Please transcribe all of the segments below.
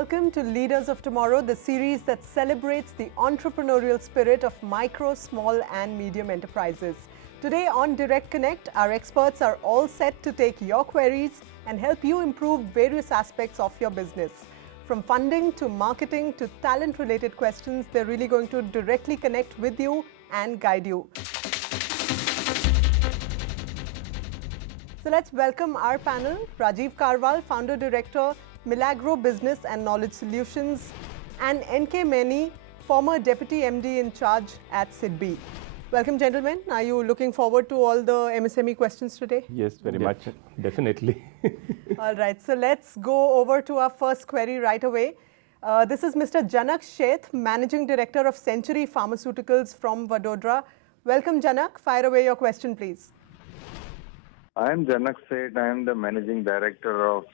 welcome to Leaders of Tomorrow, the series that celebrates the entrepreneurial spirit of micro, small and medium enterprises. Today on Direct Connect, our experts are all set to take your queries and help you improve various aspects of your business. From funding to marketing to talent-related questions, they're really going to directly connect with you and guide you. So let's welcome our panel, Rajiv Karwal, Founder Director, Milagro Business and Knowledge Solutions, and NK Meni, former Deputy MD in charge at SIDBI. Welcome, gentlemen. Are you looking forward to all the MSME questions today? Yes, very much. Definitely. All right, so let's go over to our first query right away. This is Mr. Janak Sheth, Managing Director of Century Pharmaceuticals from Vadodara. Welcome, Janak. Fire away your question, please. I am Janak Seth. I am the Managing Director of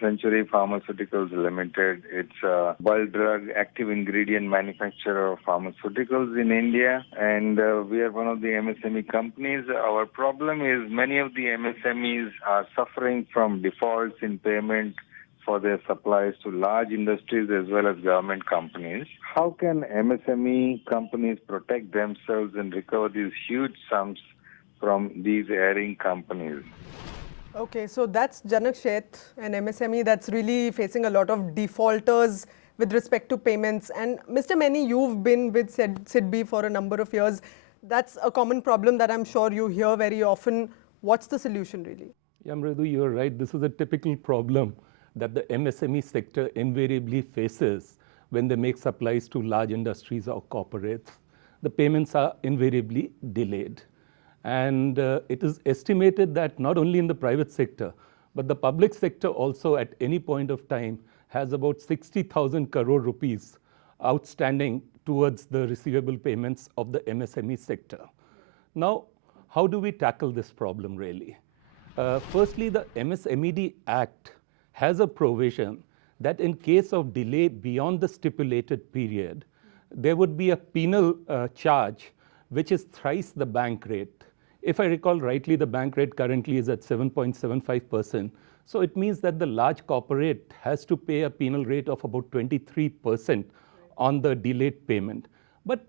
Century Pharmaceuticals Limited. It's a bulk drug active ingredient manufacturer of pharmaceuticals in India, and we are one of the MSME companies. Our problem is many of the MSMEs are suffering from defaults in payment for their supplies to large industries as well as government companies. How can MSME companies protect themselves and recover these huge sums from these erring companies? Okay, so that's Janak Sheth, an MSME that's really facing a lot of defaulters with respect to payments. And Mr. Meni, you've been with SIDBI for a number of years. That's a common problem that I'm sure you hear very often. What's the solution really? Yeah, Mridu, you're right. This is a typical problem that the MSME sector invariably faces when they make supplies to large industries or corporates. The payments are invariably delayed. And it is estimated that not only in the private sector, but the public sector also at any point of time has about 60,000 crore rupees outstanding towards the receivable payments of the MSME sector. Now, how do we tackle this problem really? Firstly, the MSMED Act has a provision that in case of delay beyond the stipulated period, there would be a penal charge which is thrice the bank rate. If I recall rightly, the bank rate currently is at 7.75%. So it means that the large corporate has to pay a penal rate of about 23% on the delayed payment. But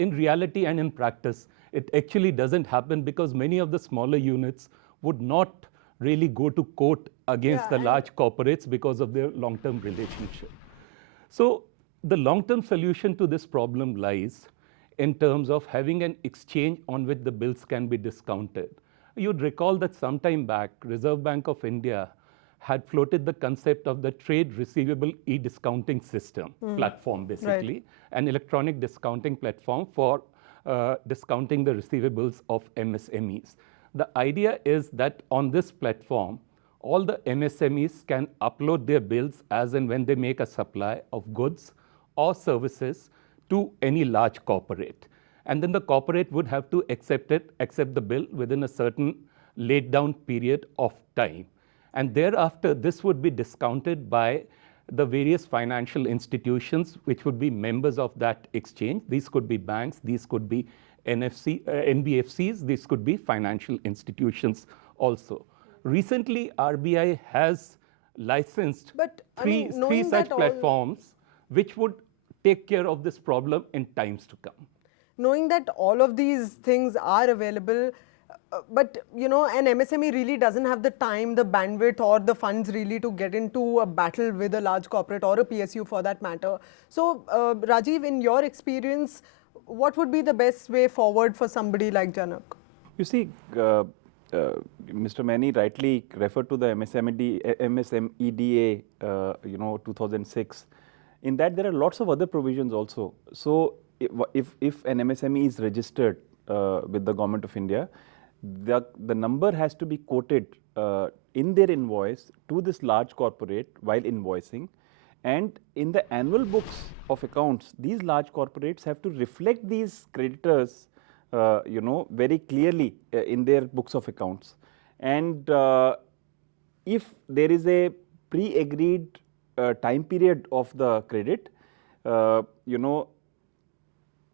in reality and in practice, it actually doesn't happen because many of the smaller units would not really go to court against the large corporates because of their long-term relationship. So the long-term solution to this problem lies in terms of having an exchange on which the bills can be discounted. You'd recall that some time back, Reserve Bank of India had floated the concept of the trade receivable e-discounting system platform, basically, an electronic discounting platform for discounting the receivables of MSMEs. The idea is that on this platform, all the MSMEs can upload their bills as and when they make a supply of goods or services to any large corporate. And then the corporate would have to accept the bill within a certain laid down period of time. And thereafter, this would be discounted by the various financial institutions which would be members of that exchange. These could be banks, these could be NBFCs, these could be financial institutions also. Recently, RBI has licensed three such platforms which would take care of this problem in times to come. Knowing that all of these things are available, but you know, an MSME really doesn't have the time, the bandwidth or the funds really to get into a battle with a large corporate or a PSU for that matter. So Rajiv, in your experience, what would be the best way forward for somebody like Janak? You see, Mr. Meni rightly referred to the MSMEDA, 2006. In that, there are lots of other provisions also. So, if an MSME is registered with the Government of India, the number has to be quoted in their invoice to this large corporate while invoicing. And in the annual books of accounts, these large corporates have to reflect these creditors, very clearly in their books of accounts. And if there is a pre-agreed time period of the credit,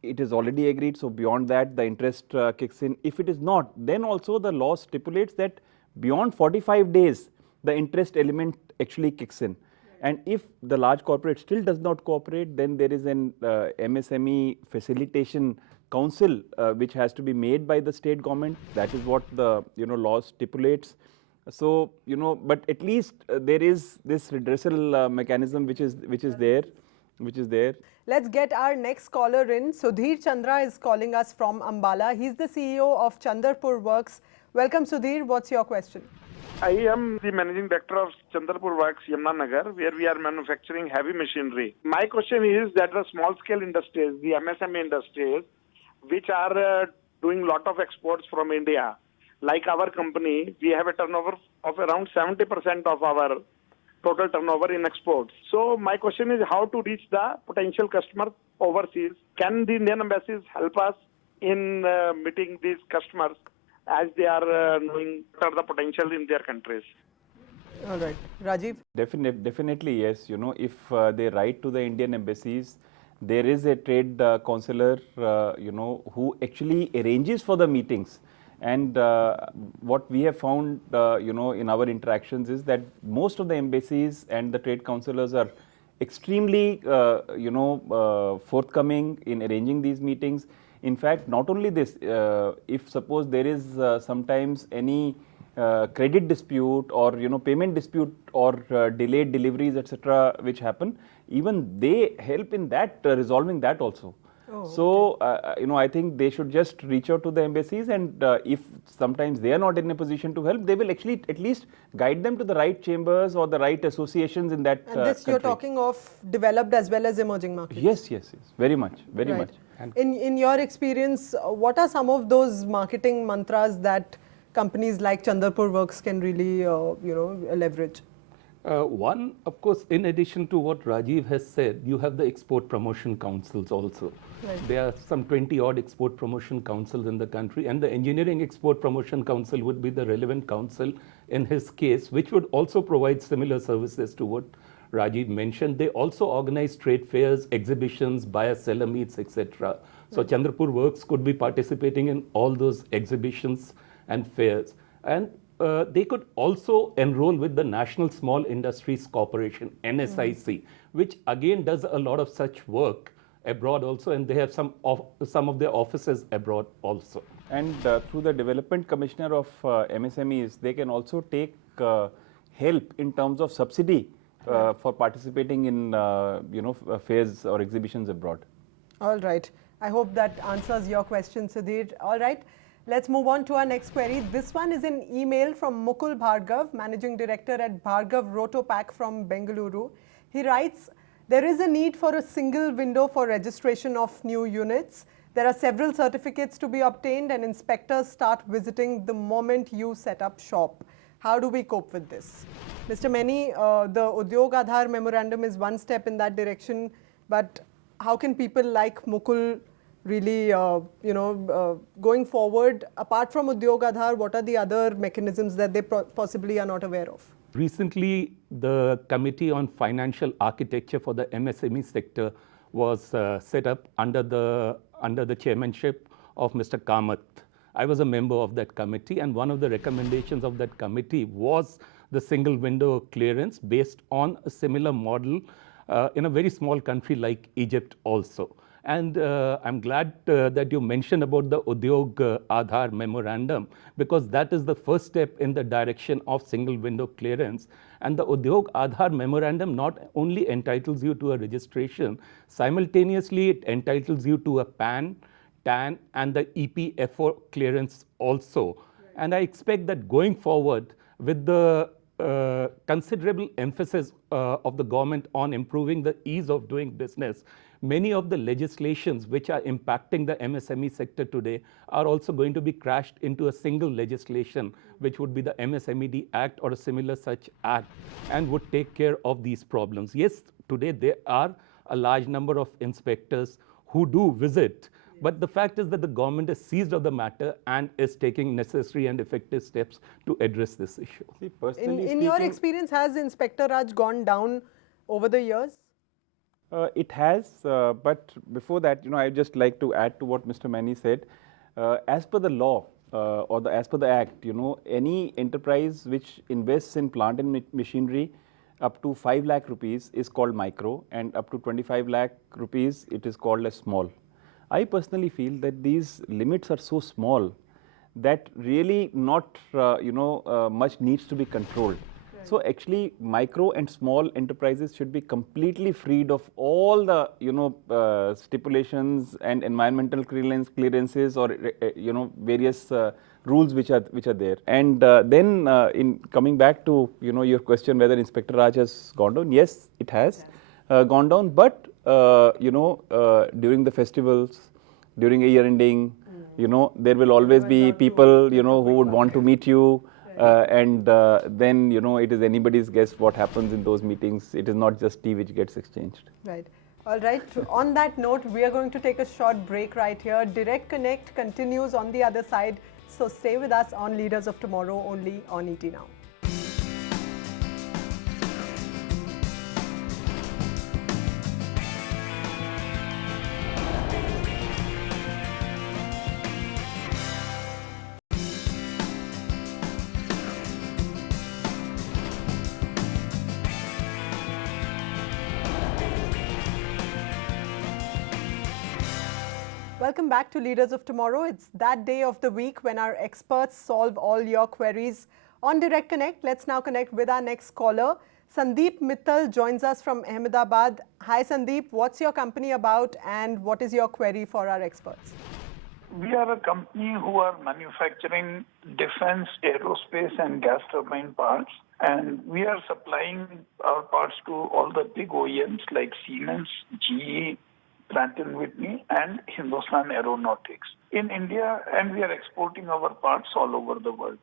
it is already agreed, so beyond that the interest kicks in. If it is not, then also the law stipulates that beyond 45 days the interest element actually kicks in. And if the large corporate still does not cooperate, then there is an MSME facilitation council which has to be made by the state government. That is what the law stipulates. So but at least there is this redressal mechanism which is there. Let's get our next caller in. Sudhir Chandra is calling us from Ambala. He's the CEO of Chandrapur Works. Welcome, Sudhir. What's your question? I am the managing director of Chandrapur Works, Yamunanagar, where we are manufacturing heavy machinery. My question is that the small scale industries, the MSME industries, which are doing a lot of exports from India, like our company, we have a turnover of around 70% of our total turnover in exports. So my question is how to reach the potential customer overseas. Can the Indian embassies help us in meeting these customers as they are knowing what are the potential in their countries? All right. Rajiv? Definitely, yes. If they write to the Indian embassies, there is a trade counselor, who actually arranges for the meetings. And what we have found, in our interactions is that most of the embassies and the trade counselors are extremely, forthcoming in arranging these meetings. In fact, not only this, if suppose there is sometimes any credit dispute or payment dispute or delayed deliveries, etc., which happen, even they help in that resolving that also. Oh, so I think they should just reach out to the embassies, and if sometimes they are not in a position to help, they will actually at least guide them to the right chambers or the right associations in that And this you're talking of developed as well as emerging markets? Yes, very much, very Right. much. In your experience, what are some of those marketing mantras that companies like Chandrapur Works can really, leverage? One, of course, in addition to what Rajiv has said, you have the export promotion councils also. Right. There are some 20 odd export promotion councils in the country, and the Engineering Export Promotion Council would be the relevant council in his case, which would also provide similar services to what Rajiv mentioned. They also organize trade fairs, exhibitions, buyer-seller meets, etc. So Chandrapur Works could be participating in all those exhibitions and fairs. And they could also enroll with the National Small Industries Corporation, NSIC, which again does a lot of such work abroad also, and they have some of their offices abroad also. And through the Development Commissioner of MSMEs, they can also take help in terms of subsidy for participating in fairs or exhibitions abroad. All right. I hope that answers your question, Sudhir. All right. Let's move on to our next query. This one is an email from Mukul Bhargav, Managing Director at Bhargav Rotopack from Bengaluru. He writes, there is a need for a single window for registration of new units. There are several certificates to be obtained and inspectors start visiting the moment you set up shop. How do we cope with this? Mr. Many, the Udyog Aadhaar memorandum is one step in that direction, but how can people like Mukul really, going forward, apart from Udyog Aadhaar, what are the other mechanisms that they possibly are not aware of? Recently, the Committee on Financial Architecture for the MSME sector was set up under the chairmanship of Mr. Kamath. I was a member of that committee, and one of the recommendations of that committee was the single window clearance based on a similar model in a very small country like Egypt also. And I'm glad that you mentioned about the Udyog Aadhaar memorandum, because that is the first step in the direction of single window clearance. And the Udyog Aadhaar memorandum not only entitles you to a registration, simultaneously it entitles you to a PAN, TAN, and the EPFO clearance also. Right. And I expect that going forward, with the considerable emphasis of the government on improving the ease of doing business, many of the legislations which are impacting the MSME sector today are also going to be crashed into a single legislation, which would be the MSMED Act or a similar such act, and would take care of these problems. Yes, today there are a large number of inspectors who do visit, but the fact is that the government is seized of the matter and is taking necessary and effective steps to address this issue. See, personally in your experience, has Inspector Raj gone down over the years? It has, but before that, I'd just like to add to what Mr. Mani said. As per the law as per the Act, any enterprise which invests in plant and machinery up to 5 lakh rupees is called micro, and up to 25 lakh rupees it is called as small. I personally feel that these limits are so small that really not much needs to be controlled. Right. So actually micro and small enterprises should be completely freed of all the stipulations and environmental clearances or various rules which are there. And then in coming back to your question whether Inspector Raj has gone down, yes, it has gone down, but during the festivals, during a year ending, there will always be people who would want to meet you. And then it is anybody's guess what happens in those meetings. It is not just tea which gets exchanged. Right. All right. On that note, we are going to take a short break right here. Direct Connect continues on the other side. So stay with us on Leaders of Tomorrow only on ET Now. Welcome back to Leaders of Tomorrow. It's that day of the week when our experts solve all your queries. On Direct Connect, let's now connect with our next caller. Sandeep Mittal joins us from Ahmedabad. Hi Sandeep, what's your company about and what is your query for our experts? We are a company who are manufacturing defense, aerospace and gas turbine parts, and we are supplying our parts to all the big OEMs like Siemens, GE, Pratt & Whitney and Hindustan Aeronautics in India, and we are exporting our parts all over the world.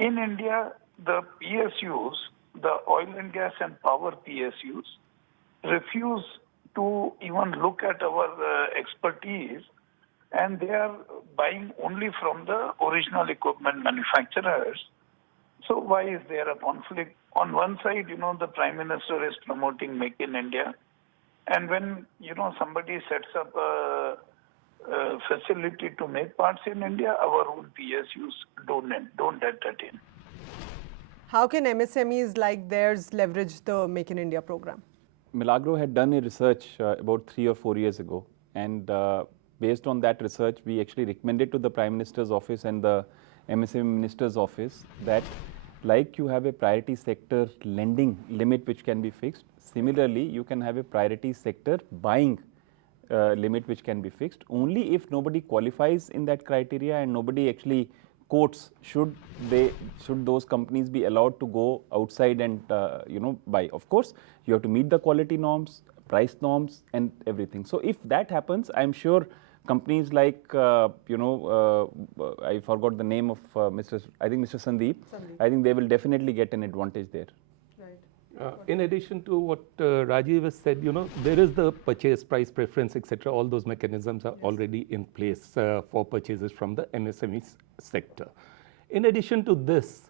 In India, the PSUs, the oil and gas and power PSUs, refuse to even look at our expertise, and they are buying only from the original equipment manufacturers. So why is there a conflict? On one side, the Prime Minister is promoting Make in India. And when, somebody sets up a facility to make parts in India, our own PSUs don't entertain. How can MSMEs like theirs leverage the Make in India program? Milagro had done a research about 3 or 4 years ago. And based on that research, we actually recommended to the Prime Minister's office and the MSME Minister's office that like you have a priority sector lending limit which can be fixed, similarly, you can have a priority sector buying limit which can be fixed. Only if nobody qualifies in that criteria and nobody actually quotes, should those companies be allowed to go outside and buy. Of course, you have to meet the quality norms, price norms, and everything. So if that happens, I'm sure companies like I forgot the name of Mr. Sandeep. I think they will definitely get an advantage there. In addition to what Rajiv has said, there is the purchase price preference, etc. All those mechanisms are already in place for purchases from the MSME sector. In addition to this,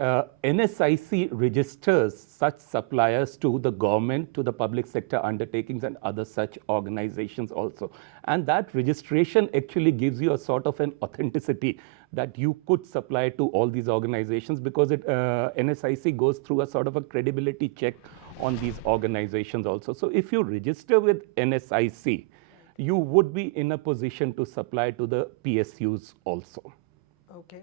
NSIC registers such suppliers to the government, to the public sector undertakings and other such organizations also. And that registration actually gives you a sort of an authenticity that you could supply to all these organizations, because NSIC goes through a sort of a credibility check on these organizations also. So if you register with NSIC, you would be in a position to supply to the PSUs also. Okay.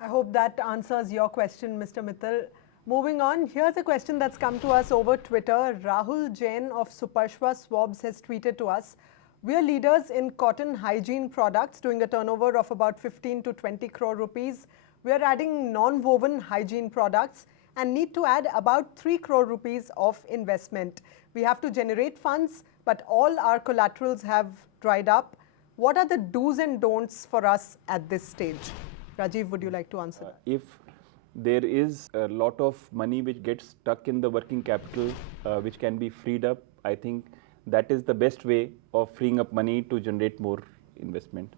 I hope that answers your question, Mr. Mittal. Moving on, here's a question that's come to us over Twitter. Rahul Jain of Suparshwa Swabs has tweeted to us, we are leaders in cotton hygiene products, doing a turnover of about 15 to 20 crore rupees. We are adding non-woven hygiene products and need to add about 3 crore rupees of investment. We have to generate funds, but all our collaterals have dried up. What are the do's and don'ts for us at this stage? Rajiv, would you like to answer? If there is a lot of money which gets stuck in the working capital, which can be freed up, I think that is the best way of freeing up money to generate more investment.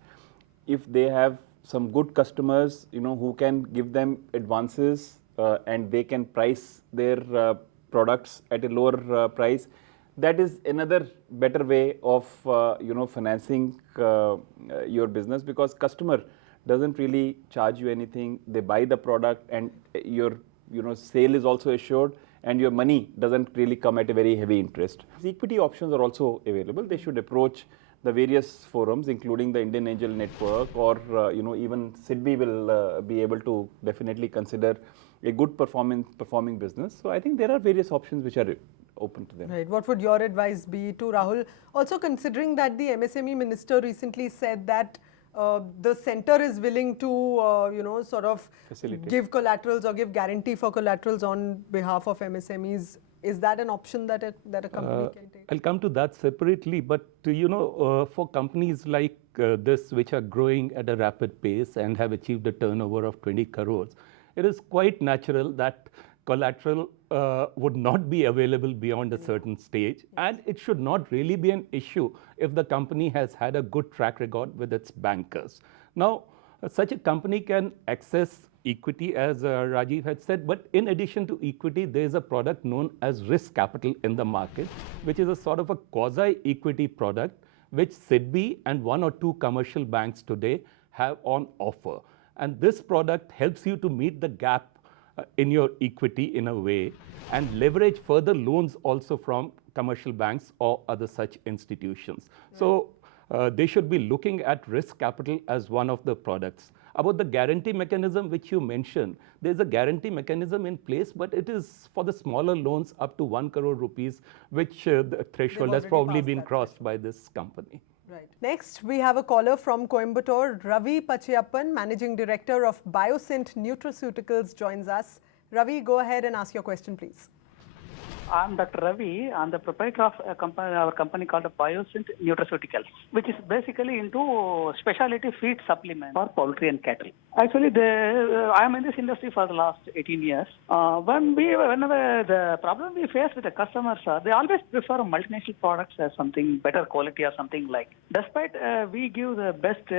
If they have some good customers, who can give them advances and they can price their products at a lower price, that is another better way of financing your business, because customer doesn't really charge you anything. They buy the product and your sale is also assured, and your money doesn't really come at a very heavy interest. Equity options are also available. They should approach the various forums, including the Indian Angel Network, or even SIDBI will be able to definitely consider a good performing business. So I think there are various options which are open to them. Right. What would your advice be to Rahul? Also considering that the MSME minister recently said that the center is willing to, sort of Facilitate. give collaterals or give guarantee for collaterals on behalf of MSMEs. Is that an option that a company can take? I'll come to that separately, but for companies like this, which are growing at a rapid pace and have achieved a turnover of 20 crores, it is quite natural that collateral would not be available beyond a certain stage, and it should not really be an issue if the company has had a good track record with its bankers. Now, such a company can access equity, as Rajiv had said, but in addition to equity, there is a product known as risk capital in the market, which is a sort of a quasi-equity product, which SIDBI and one or two commercial banks today have on offer. And this product helps you to meet the gap in your equity in a way, and leverage further loans also from commercial banks or other such institutions. Right. So they should be looking at risk capital as one of the products. About the guarantee mechanism which you mentioned, there's a guarantee mechanism in place, but it is for the smaller loans up to 1 crore rupees, which the threshold has probably been crossed by this company. Right. Next, we have a caller from Coimbatore. Ravi Pachiyappan, Managing Director of Biosint Nutraceuticals, joins us. Ravi, go ahead and ask your question, please. I'm Dr. Ravi. I'm the proprietor of our company called Biosint Nutraceuticals, which is basically into specialty feed supplements for poultry and cattle. Actually, I'm in this industry for the last 18 years. Whenever the problem we face with the customers, they always prefer multinational products as something better quality or something like. Despite we give the best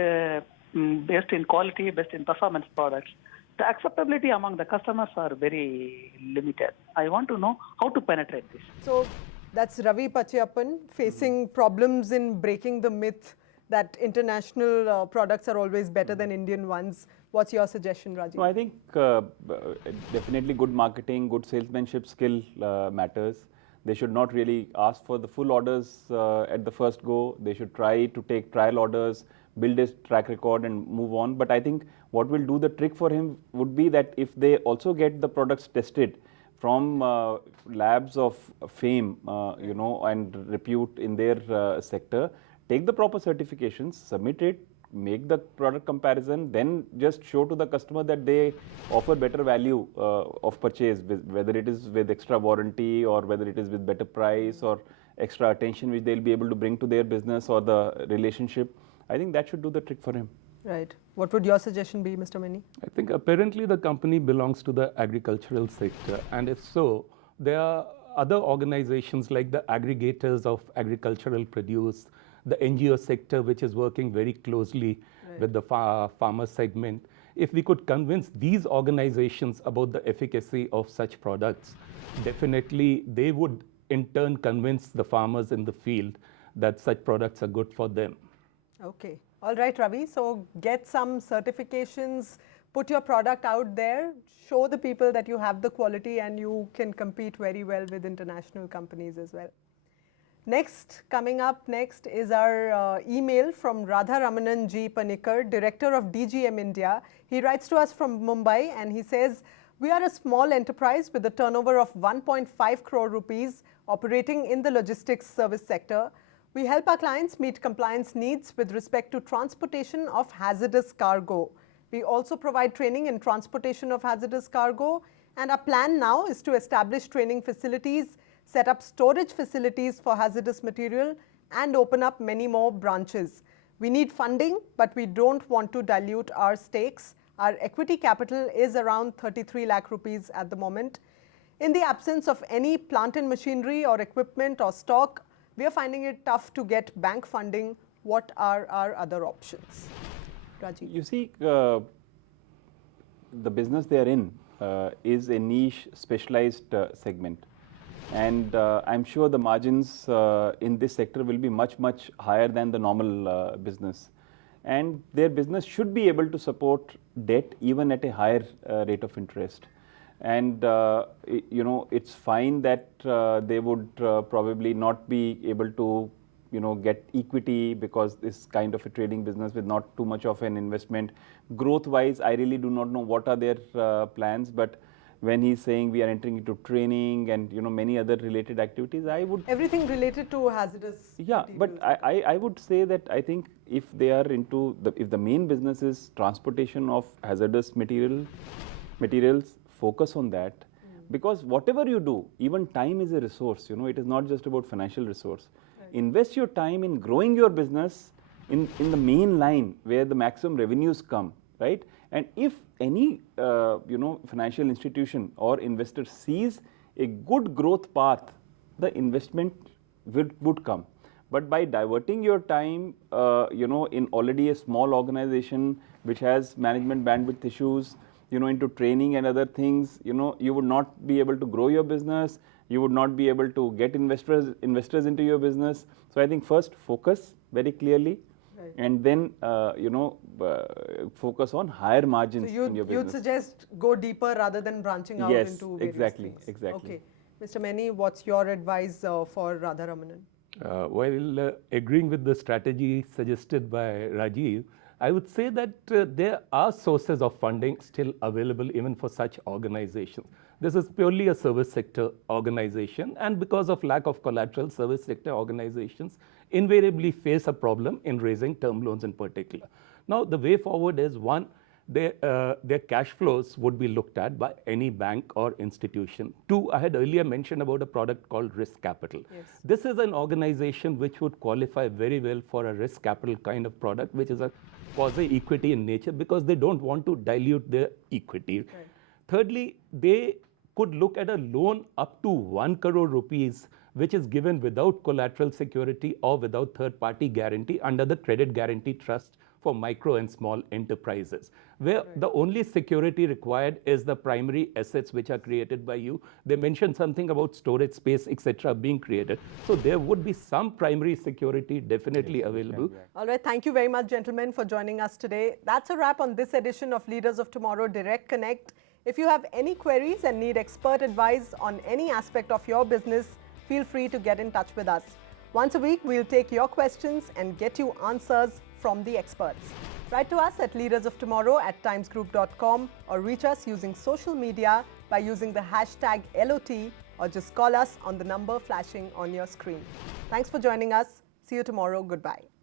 in quality, best in performance products, the acceptability among the customers are very limited. I want to know how to penetrate this. So that's Ravi Pachiyappan facing problems in breaking the myth that international products are always better than Indian ones. What's your suggestion, Rajiv? No, I think definitely good marketing, good salesmanship skill matters. They should not really ask for the full orders at the first go. They should try to take trial orders, build a track record and move on. But I think what will do the trick for him would be that if they also get the products tested from labs of fame, and repute in their sector, take the proper certifications, submit it, make the product comparison, then just show to the customer that they offer better value of purchase, whether it is with extra warranty or whether it is with better price or extra attention which they'll be able to bring to their business or the relationship. I think that should do the trick for him. Right. What would your suggestion be, Mr. Mani? I think apparently the company belongs to the agricultural sector, and if so, there are other organizations like the aggregators of agricultural produce, the NGO sector, which is working very closely with the farmer segment. If we could convince these organizations about the efficacy of such products, definitely they would in turn convince the farmers in the field that such products are good for them. Okay. All right, Ravi. So get some certifications, put your product out there, show the people that you have the quality and you can compete very well with international companies as well. Coming up next is our email from Radha Ramanan G. Panikar, Director of DGM India. He writes to us from Mumbai and he says, we are a small enterprise with a turnover of 1.5 crore rupees operating in the logistics service sector. We help our clients meet compliance needs with respect to transportation of hazardous cargo. We also provide training in transportation of hazardous cargo, and our plan now is to establish training facilities, set up storage facilities for hazardous material, and open up many more branches. We need funding, but we don't want to dilute our stakes. Our equity capital is around 33 lakh rupees at the moment. In the absence of any plant and machinery or equipment or stock, we are finding it tough to get bank funding. What are our other options? Rajiv. You see, the business they are in is a niche specialized segment. And I'm sure the margins in this sector will be much, much higher than the normal business. And their business should be able to support debt even at a higher rate of interest. And it's fine that they would probably not be able to get equity, because this kind of a trading business with not too much of an investment. Growth wise, I really do not know what are their plans, but when he's saying we are entering into training and many other related activities, I would everything related to hazardous but I would say that I think if they are into if the main business is transportation of hazardous materials, focus on that. Because whatever you do, even time is a resource. It is not just about financial resource. Invest your time in growing your business in the main line where the maximum revenues come, right? And if any financial institution or investor sees a good growth path, the investment would come. But by diverting your time in already a small organization which has management bandwidth issues, into training and other things, you would not be able to grow your business. You would not be able to get investors into your business. So I think first focus very clearly, and then focus on higher margins in your business. You'd suggest go deeper rather than branching out into various things. Exactly. Okay, Mr. Meni, what's your advice for Radharamanan? While agreeing with the strategy suggested by Rajiv, I would say that there are sources of funding still available even for such organizations. This is purely a service sector organization, and because of lack of collateral, service sector organizations invariably face a problem in raising term loans in particular. Now, the way forward is, one, their cash flows would be looked at by any bank or institution. Two, I had earlier mentioned about a product called risk capital. Yes. This is an organization which would qualify very well for a risk capital kind of product, which is a quasi-equity in nature, because they don't want to dilute their equity. Right. Thirdly, they could look at a loan up to 1 crore rupees, which is given without collateral security or without third-party guarantee under the Credit Guarantee Trust for micro and small enterprises, where the only security required is the primary assets which are created by you. They mentioned something about storage space, etc. being created. So there would be some primary security definitely available. All right, thank you very much, gentlemen, for joining us today. That's a wrap on this edition of Leaders of Tomorrow Direct Connect. If you have any queries and need expert advice on any aspect of your business, feel free to get in touch with us. Once a week, we'll take your questions and get you answers from the experts. Write to us at leadersoftomorrow@timesgroup.com or reach us using social media by using the hashtag LOT, or just call us on the number flashing on your screen. Thanks for joining us. See you tomorrow. Goodbye.